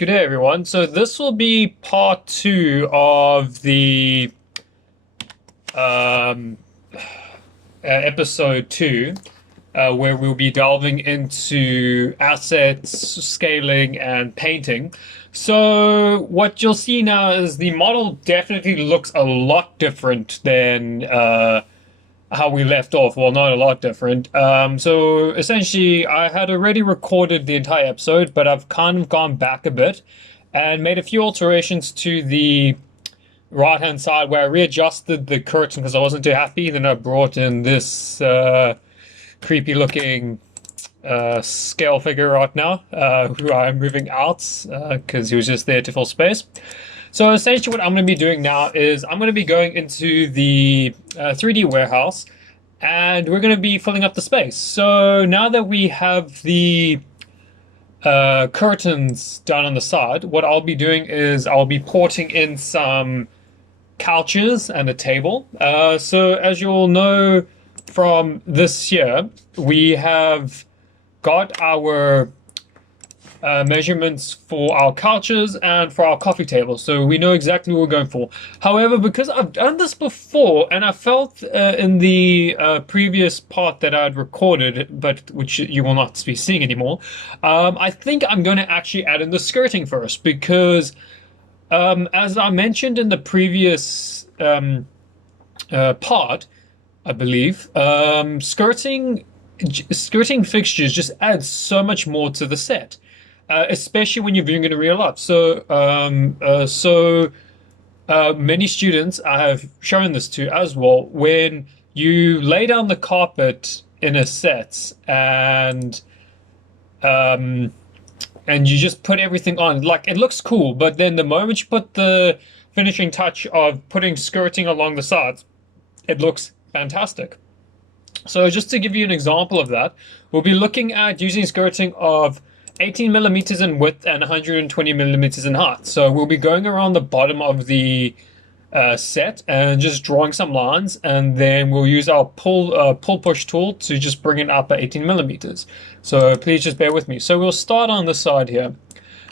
good day everyone. So this will be part two of the um, episode two, where we'll be delving into assets, scaling, and painting. So what you'll see now is the model definitely looks a lot different than how we left off. Well, not a lot different. So essentially, I had already recorded the entire episode, but I've kind of gone back a bit and made a few alterations to the right-hand side where I readjusted the curtain because I wasn't too happy. Then I brought in this creepy-looking scale figure right now, who I'm moving out because he was just there to fill space. So essentially what I'm going to be doing now is I'm going to be going into the 3D warehouse and we're going to be filling up the space. So now that we have the curtains done on the side, what I'll be doing is I'll be porting in some couches and a table. So as you all know from this here, we have got our measurements for our couches and for our coffee table, so we know exactly what we're going for. However, because I've done this before and I felt in the previous part that I'd recorded, but which you will not be seeing anymore, I think I'm going to actually add in the skirting first because as I mentioned in the previous part, I believe, skirting fixtures just adds so much more to the set. Especially when you're doing it in real life. So many students I have shown this to as well. When you lay down the carpet in a set and you just put everything on, like it looks cool, but then the moment you put the finishing touch of putting skirting along the sides, it looks fantastic. So just to give you an example of that, we'll be looking at using skirting of 18 millimeters in width and 120 millimeters in height. So we'll be going around the bottom of the set and just drawing some lines, and then we'll use our pull push tool to just bring it up at 18 millimeters. So please just bear with me. So we'll start on this side here.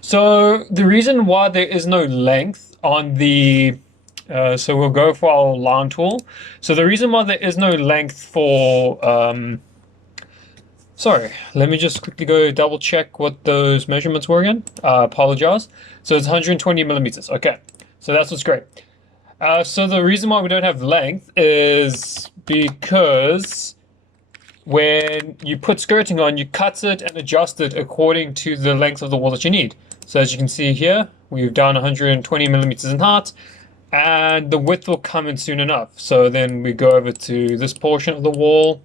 So the reason why there is no length on the so we'll go for our line tool. So the reason why there is no length for sorry, let me just quickly go double check what those measurements were again. I apologize. So it's 120 millimeters. Okay, so that's what's great. So the reason why we don't have length is because when you put skirting on, you cut it and adjust it according to the length of the wall that you need. So as you can see here, we've done 120 millimeters in height, and the width will come in soon enough. So then we go over to this portion of the wall.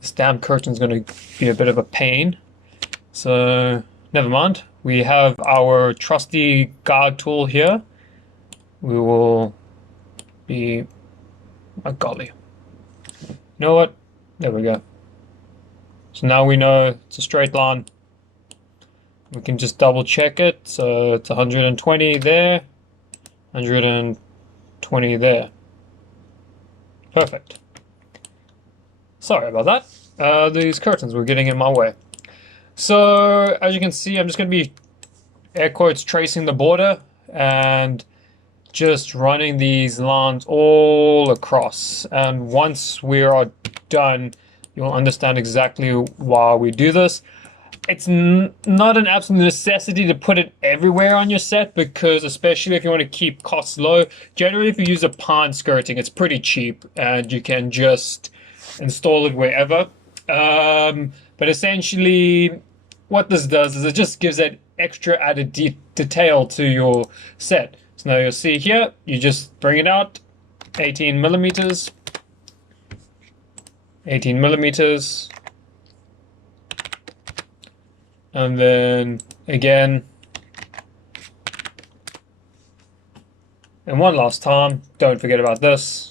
This damn curtain is going to be a bit of a pain, so never mind. We have our trusty guide tool here. We will be, oh golly, you know what, there we go. So now we know it's a straight line. We can just double check it. So it's 120 there, 120 there. Perfect. Sorry about that. These curtains were getting in my way. So as you can see, I'm just going to be air quotes tracing the border and just running these lines all across. And once we are done, you'll understand exactly why we do this. It's not an absolute necessity to put it everywhere on your set, because especially if you want to keep costs low, generally if you use a pine skirting, it's pretty cheap and you can just install it wherever. But essentially what this does is it just gives that extra added detail to your set. So now you'll see here, you just bring it out, 18 millimeters, 18 millimeters, and then again, and one last time, don't forget about this.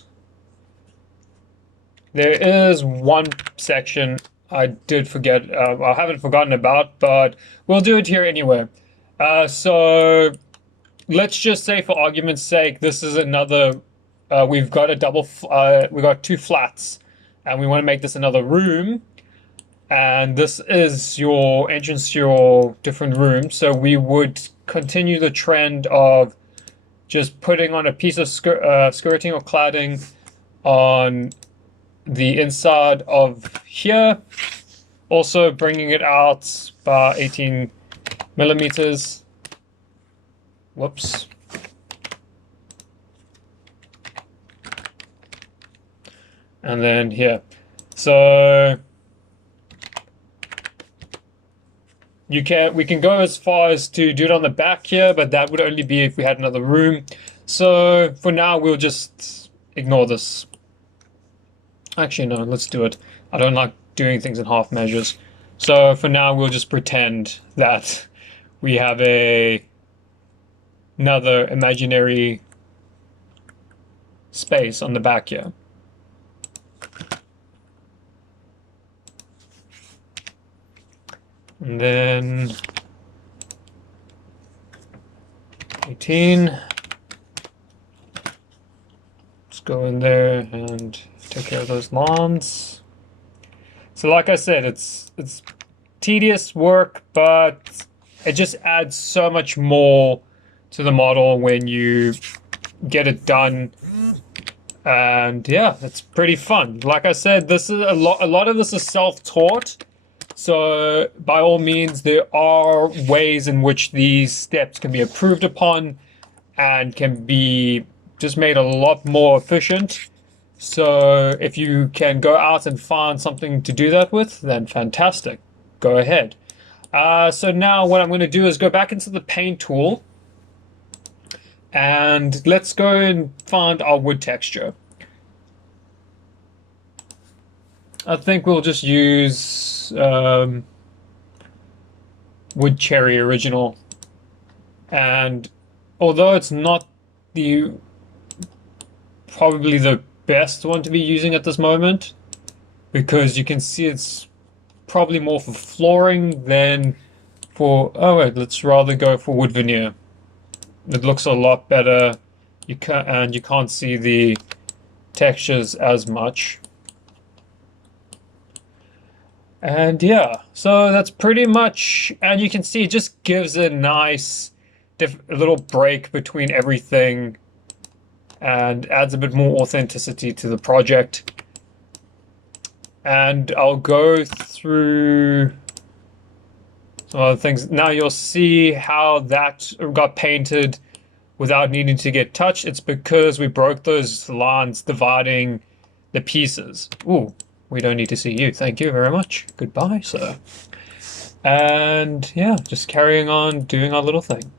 There is one section I did forget, I haven't forgotten about, but we'll do it here anyway. So let's just say for argument's sake, this is another, we've got a double, we got two flats, and we want to make this another room. And this is your entrance to your different rooms. So we would continue the trend of just putting on a piece of skirting or cladding on the inside of here. Also bringing it out by 18 millimeters. Whoops. And then here. So we can go as far as to do it on the back here, but that would only be if we had another room. So for now, we'll just ignore this. Actually, no, let's do it. I don't like doing things in half measures. So for now, we'll just pretend that we have another imaginary space on the back here. And then 18. Let's go in there and take care of those lawns. So like I said, it's tedious work, but it just adds so much more to the model when you get it done. And yeah, it's pretty fun. Like I said, this is a lot of this is self-taught. So by all means, there are ways in which these steps can be improved upon and can be just made a lot more efficient. So if you can go out and find something to do that with, then fantastic. Go ahead. So now what I'm going to do is go back into the paint tool and let's go and find our wood texture. I think we'll just use Wood Cherry Original. And although it's not probably the best one to be using at this moment, because you can see it's probably more for flooring than for, oh wait, let's rather go for wood veneer. It looks a lot better. You can't see the textures as much. And yeah, so that's pretty much, and you can see it just gives a nice little break between everything and adds a bit more authenticity to the project. And I'll go through some other things. Now you'll see how that got painted without needing to get touched. It's because we broke those lines dividing the pieces. Ooh. We don't need to see you. Thank you very much. Goodbye, sir. And yeah, just carrying on doing our little thing.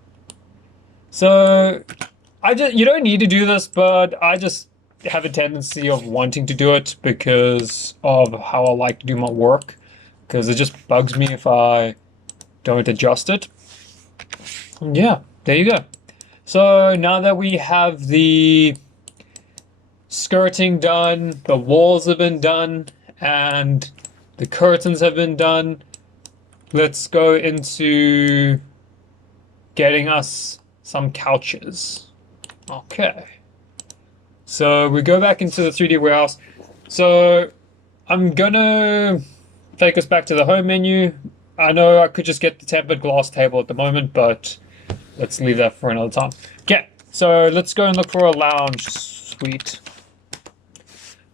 So you don't need to do this, but I just have a tendency of wanting to do it because of how I like to do my work. Because it just bugs me if I don't adjust it. And yeah, there you go. So now that we have the skirting done, the walls have been done, and the curtains have been done, let's go into getting us some couches. Okay. So we go back into the 3D warehouse. So I'm gonna take us back to the home menu. I know I could just get the tempered glass table at the moment, but let's leave that for another time. Okay, so let's go and look for a lounge suite.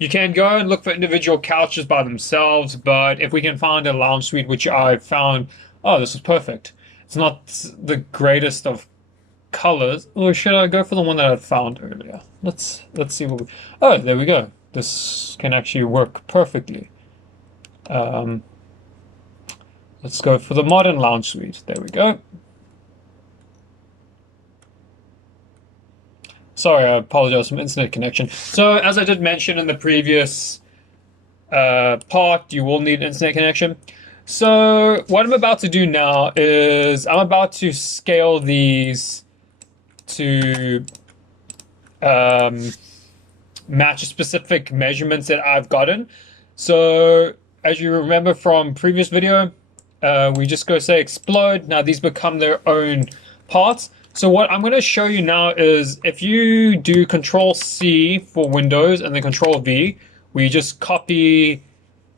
You can go and look for individual couches by themselves, but if we can find a lounge suite, which I found, oh, this is perfect. It's not the greatest of colors. Or should I go for the one that I found earlier? Let's see what we... Oh, there we go. This can actually work perfectly. Let's go for the modern lounge suite. There we go. Sorry, I apologize for my internet connection. So, as I did mention in the previous part, you will need an internet connection. So, what I'm about to do now is I'm about to scale these to match specific measurements that I've gotten. So, as you remember from previous video, we just go say explode. Now, these become their own parts. So what I'm going to show you now is if you do Control-C for Windows and then Control-V, we just copy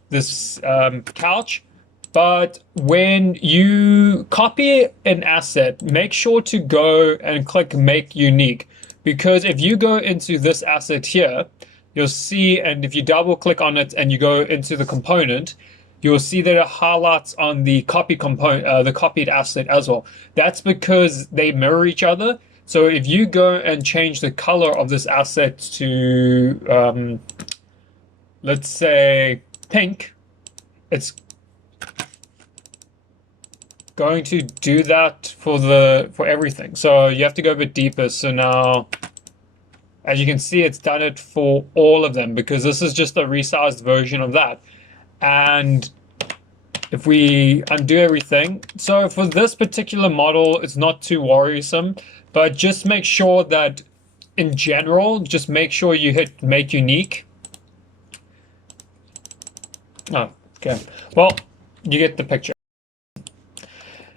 this couch. But when you copy an asset, make sure to go and click Make Unique. Because if you go into this asset here, you'll see, and if you double click on it and you go into the component, you'll see that it highlights on the copy component, the copied asset as well. That's because they mirror each other. So if you go and change the color of this asset to, let's say, pink, it's going to do that for everything. So you have to go a bit deeper. So now, as you can see, it's done it for all of them because this is just a resized version of that. And if we undo everything, so for this particular model, it's not too worrisome, but just make sure that in general, just make sure you hit Make Unique. Oh, okay. Well, you get the picture.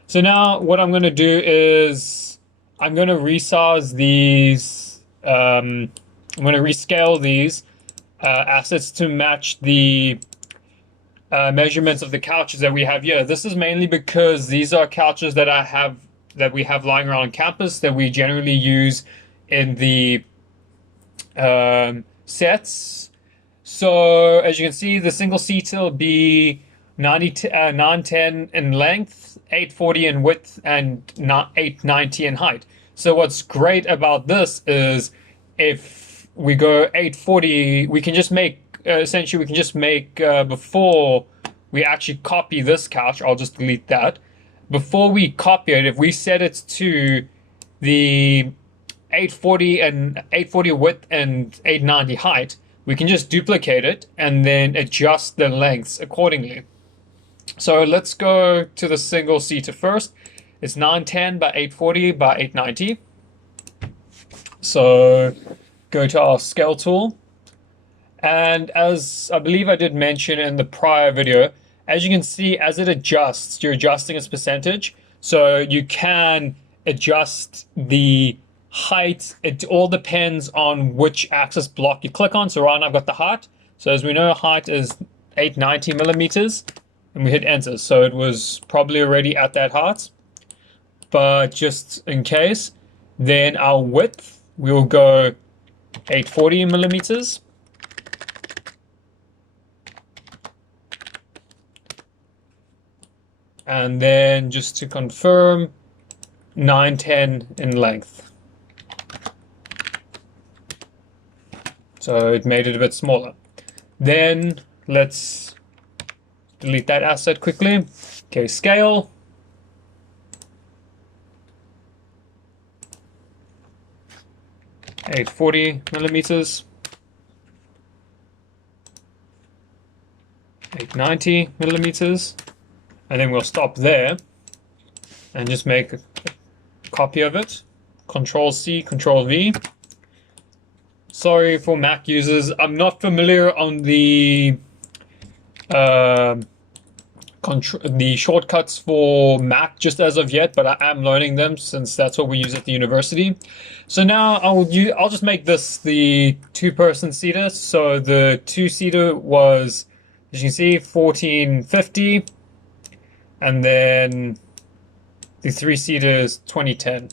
So now what I'm going to do is I'm going to resize these. I'm going to rescale these assets to match the measurements of the couches that we have here. This is mainly because these are couches that we have lying around campus that we generally use in the sets. So as you can see, the single seater will be 910 in length, 840 in width, and 890 in height. So what's great about this is if we go 840, we can just make essentially we can just make before we actually copy this couch. I'll just delete that. Before we copy it, if we set it to the 840 width and 890 height, we can just duplicate it and then adjust the lengths accordingly. So let's go to the single seater first. It's 910 by 840 by 890. So go to our scale tool. And as I believe I did mention in the prior video, as you can see, as it adjusts, you're adjusting its percentage. So you can adjust the height. It all depends on which axis block you click on. So right now I've got the height. So as we know, height is 890 millimeters. And we hit enter. So it was probably already at that height. But just in case, then our width, we will go 840 millimeters. And then just to confirm, 910 in length. So it made it a bit smaller. Then let's delete that asset quickly. Okay, scale. $840 millimeters. 890 millimeters. And then we'll stop there and just make a copy of it. Control C, Control V. Sorry for Mac users, I'm not familiar on the shortcuts for Mac just as of yet, but I am learning them since that's what we use at the university. So now I'll just make this the two-person seater. So the two-seater was, as you can see, 1450. And then the three-seater is 2010.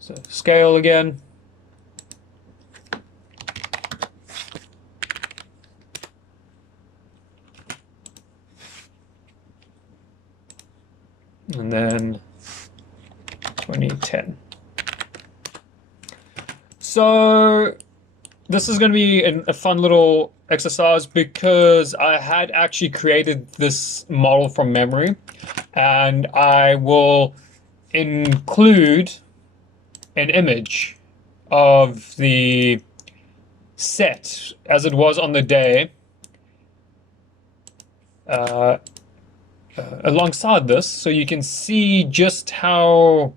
So scale again. And then 2010. So this is going to be a fun little exercise because I had actually created this model from memory, and I will include an image of the set as it was on the day alongside this, so you can see just how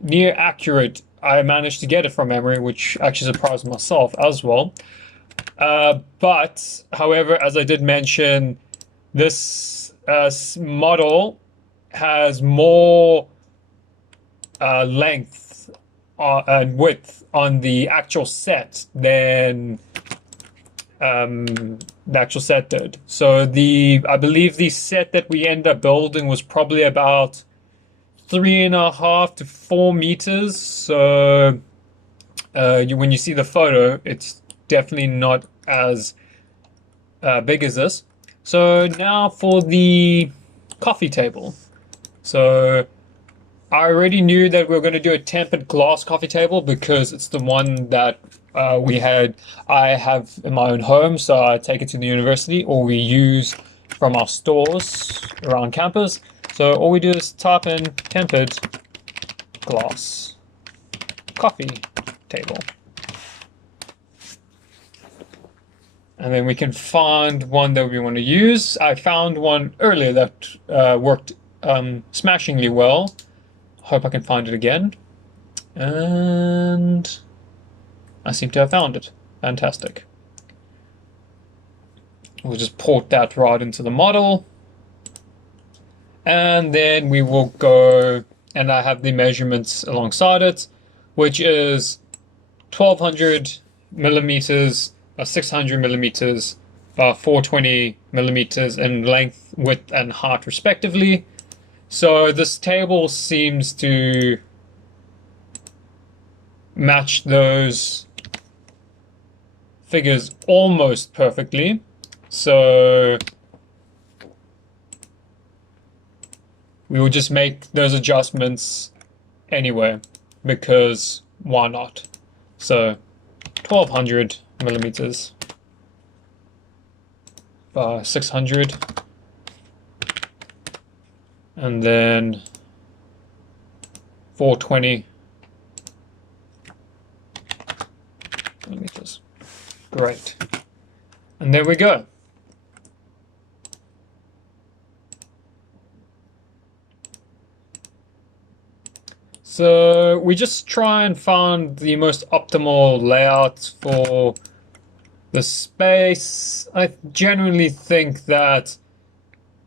near accurate I managed to get it from memory, which actually surprised myself as well. But, however, as I did mention, this model has more length and width on the actual set than the actual set did. So I believe the set that we ended up building was probably about 3.5 to 4 meters. So when you see the photo, it's definitely not as big as this. So now for the coffee table. So I already knew that we were going to do a tempered glass coffee table because it's the one that I have in my own home, so I take it to the university, or we use from our stores around campus. So all we do is type in tempered glass coffee table. And then we can find one that we want to use. I found one earlier that worked smashingly well. Hope I can find it again. And I seem to have found it. Fantastic. We'll just port that right into the model. And then we will go, and I have the measurements alongside it, which is 1200 millimeters, 600 millimeters, 420 millimeters in length, width, and height respectively. So this table seems to match those figures almost perfectly. So we will just make those adjustments anyway, because why not? So 1200 millimeters by 600, and then 420 millimeters. Great. And there we go. So we just try and find the most optimal layout for the space. I genuinely think that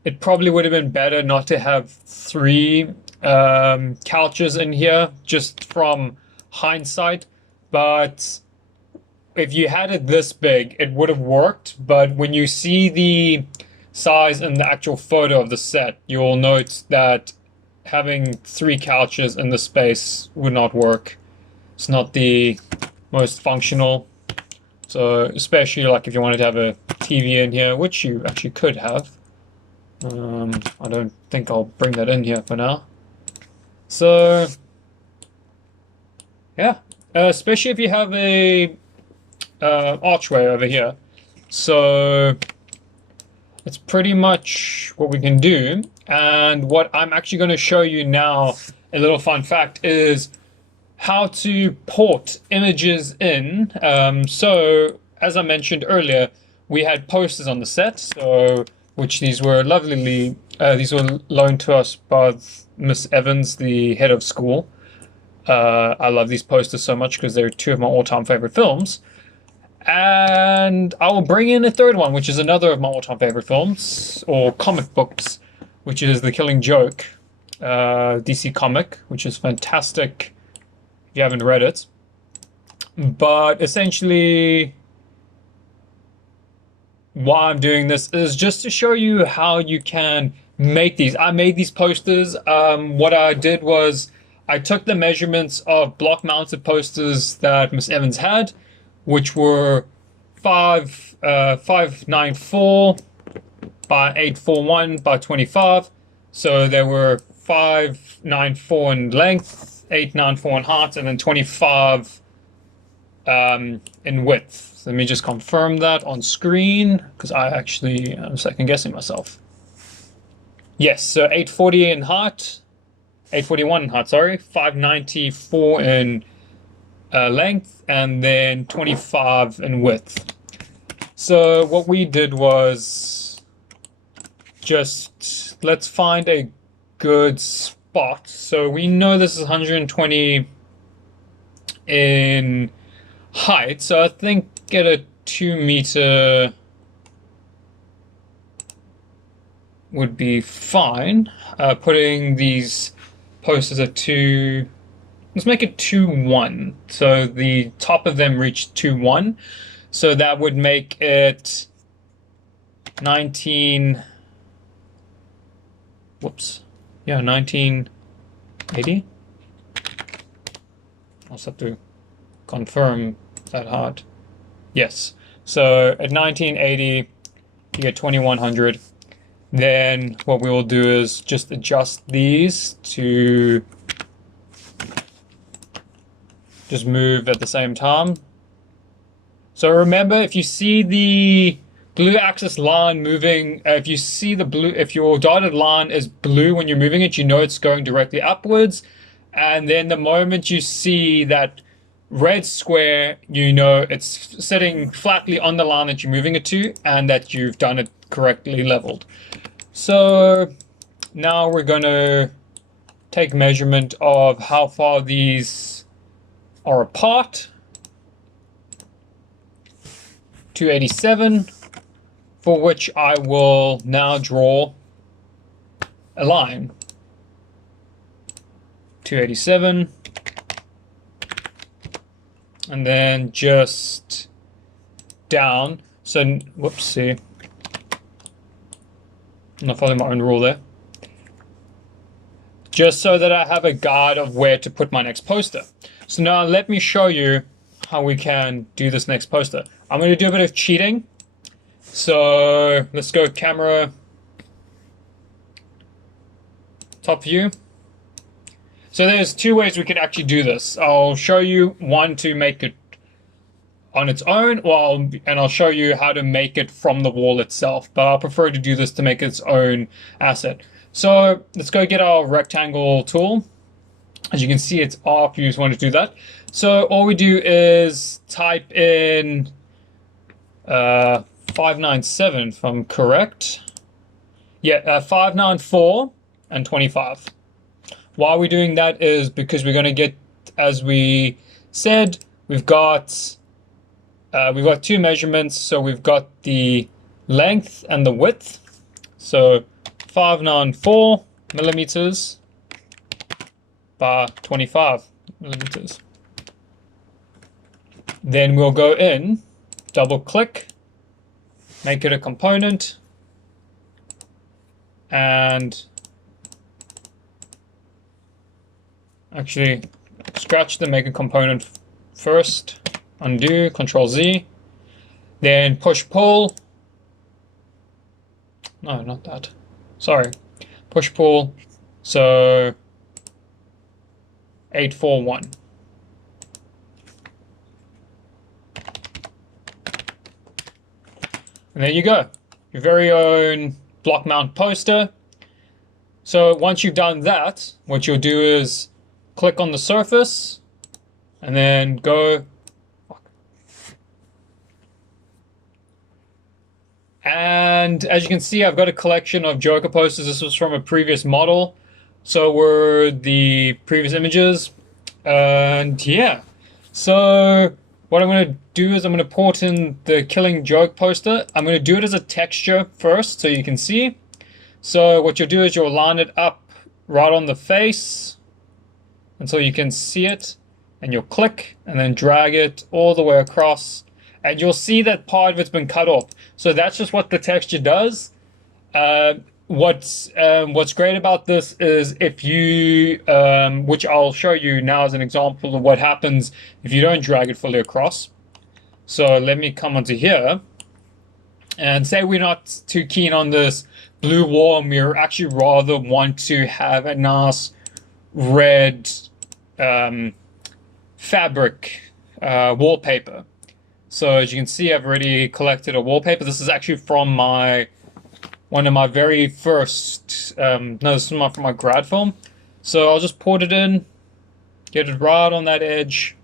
it probably would have been better not to have 3 couches in here, just from hindsight. But if you had it this big, it would have worked. But when you see the size in the actual photo of the set, you'll note that having 3 couches in the space would not work. It's not the most functional. So especially like if you wanted to have a TV in here, which you actually could have. I don't think I'll bring that in here for now. So yeah, especially if you have a archway over here. So it's pretty much what we can do. And what I'm actually going to show you now, a little fun fact, is how to port images in. So as I mentioned earlier, we had posters on the set, so these were loaned to us by Miss Evans, the head of school. I love these posters so much because they're 2 of my all-time favorite films. And I will bring in a 3rd one, which is another of my all-time favorite films, or comic books, which is The Killing Joke, DC comic, which is fantastic if you haven't read it. But essentially, why I'm doing this is just to show you how you can make these. I made these posters. What I did was I took the measurements of block-mounted posters that Miss Evans had, which were 594 by 841 by 25. So there were 594 in length, 894 in height, and then 25 in width. So let me just confirm that on screen, because I actually am second guessing myself. Yes, so 840 in height, 841 in height, sorry, 594 in length, and then 25 in width. So what we did was just let's find a good spot. So we know this is 120 in height, so I think get a 2 meter would be fine. Putting these posters at 2, let's make it 2-1. So the top of them reach 2-1. So that would make it 19, whoops, yeah, 1980. I'll just have to confirm that hard. Yes, so at 1980, you get 2100. Then what we will do is just adjust these to just move at the same time. So remember, if you see the blue axis line moving, if you see the blue, if your dotted line is blue when you're moving it, you know it's going directly upwards. And then the moment you see that red square, you know it's sitting flatly on the line that you're moving it to and that you've done it correctly leveled. So now we're going to take measurement of how far these are apart. 287, for which I will now draw a line. 287, and then just down. So, whoopsie, I'm not following my own rule there. Just so that I have a guide of where to put my next poster. So now let me show you how we can do this next poster. I'm going to do a bit of cheating. So let's go camera, top view. So there's two ways we can actually do this. I'll show you one to make it on its own, and I'll show you how to make it from the wall itself. But I'll prefer to do this to make its own asset. So let's go get our rectangle tool. As you can see, it's off. You just want to do that. So all we do is type in 597, if I'm correct. Yeah, 594 and 25. Why we're doing that is because we're going to get, as we said, we've got two measurements. So we've got the length and the width. So 594 millimeters by 25 millimeters. Then we'll go in, double click, make it a component, and actually scratch the make a component first, undo, Control Z, then push pull. No, not that. Sorry. Push pull. So 841. And there you go. Your very own block mount poster. So once you've done that, what you'll do is click on the surface and then go. And as you can see, I've got a collection of Joker posters. This was from a previous model. So were the previous images. And yeah. So what I'm going to do is I'm going to port in the Killing Joke poster. I'm going to do it as a texture first so you can see. So what you'll do is you'll line it up right on the face until you can see it. And you'll click and then drag it all the way across. And you'll see that part of it's been cut off. So that's just what the texture does. What's great about this is if you, which I'll show you now as an example of what happens if you don't drag it fully across. So let me come onto here and say we're not too keen on this blue wall and we actually rather want to have a nice red fabric wallpaper. So as you can see, I've already collected a wallpaper. This is actually from one of my very first, no, this is from my grad film. So I'll just port it in, get it right on that edge.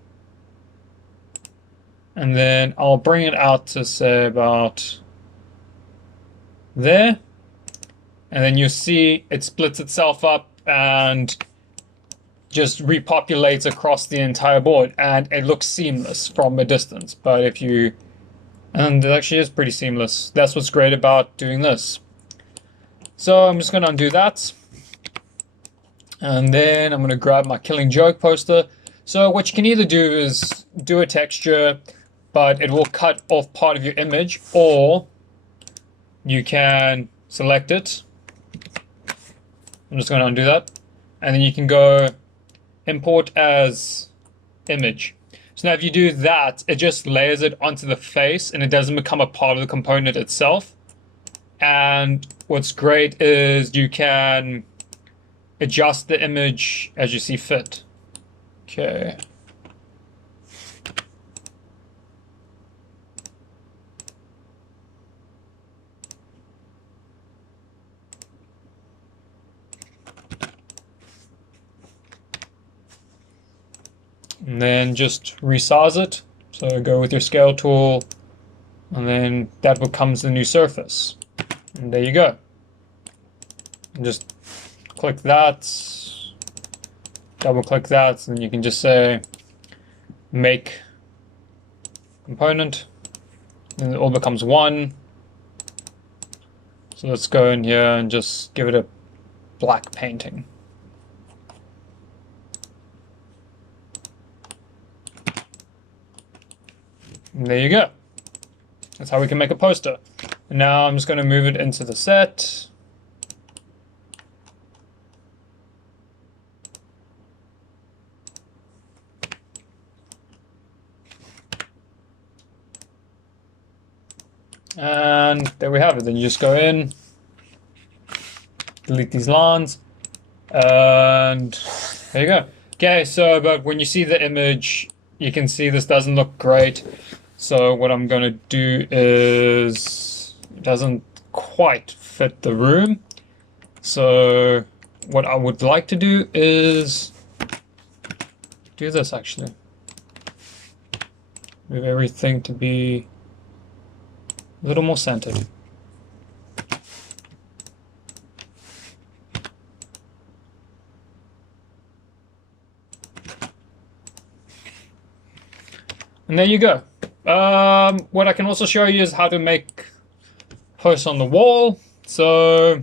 And then I'll bring it out to say about there. And then you see it splits itself up and just repopulates across the entire board, and it looks seamless from a distance. But if you, and it actually is pretty seamless. That's what's great about doing this. So I'm just going to undo that, and then I'm going to grab my Killing Joke poster. So what you can either do is do a texture, but it will cut off part of your image, or you can select it. I'm just going to undo that. And then you can go import as image. So now if you do that, it just layers it onto the face and it doesn't become a part of the component itself. And what's great is you can adjust the image as you see fit. Okay. And then just resize it. So go with your scale tool, and then that becomes the new surface. And there you go. And just click that, double click that, and then you can just say make component, and it all becomes one. So let's go in here and just give it a black painting. And there you go. That's how we can make a poster. And now I'm just going to move it into the set. And there we have it. Then you just go in, delete these lines, and there you go. Okay, so but when you see the image, you can see this doesn't look great. So what I'm going to do is, it doesn't quite fit the room. So what I would like to do is do this actually. Move everything to be a little more centered. And there you go. What I can also show you is how to make posts on the wall. So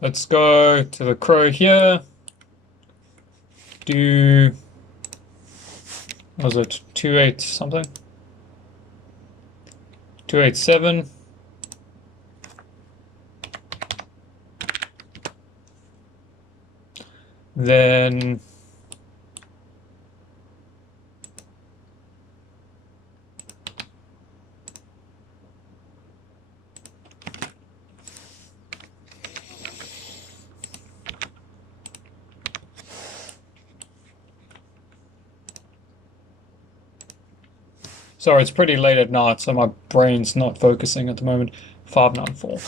let's go to the crow here. Do, what was it, 28 something? 287. Then sorry, it's pretty late at night, so my brain's not focusing at the moment. 594.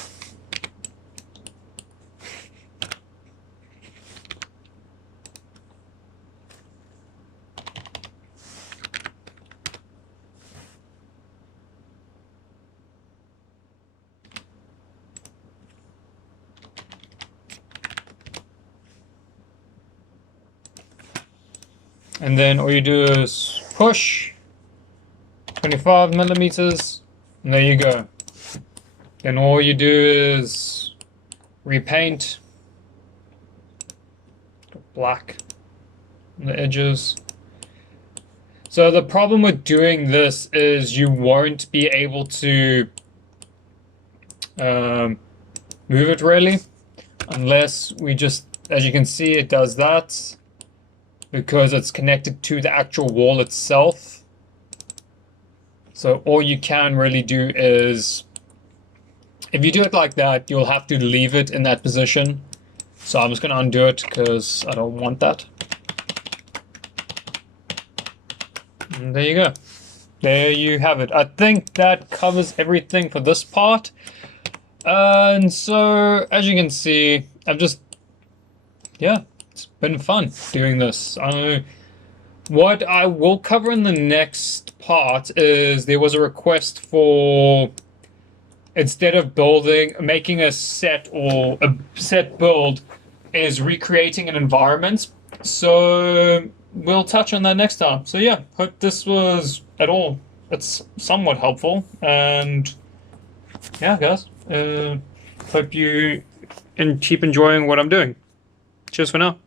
And then all you do is push 25 millimeters, and there you go. Then all you do is repaint black on the edges. So the problem with doing this is you won't be able to move it really, unless we just, as you can see, it does that because it's connected to the actual wall itself. So all you can really do is, if you do it like that, you'll have to leave it in that position. So I'm just going to undo it because I don't want that. And there you go. There you have it. I think that covers everything for this part. And so, as you can see, I've just, yeah, it's been fun doing this. What I will cover in the next part is there was a request for, instead of making a set or a set build, is recreating an environment. So we'll touch on that next time. So yeah, hope this was it's somewhat helpful. And yeah, guys, hope you keep enjoying what I'm doing. Cheers for now.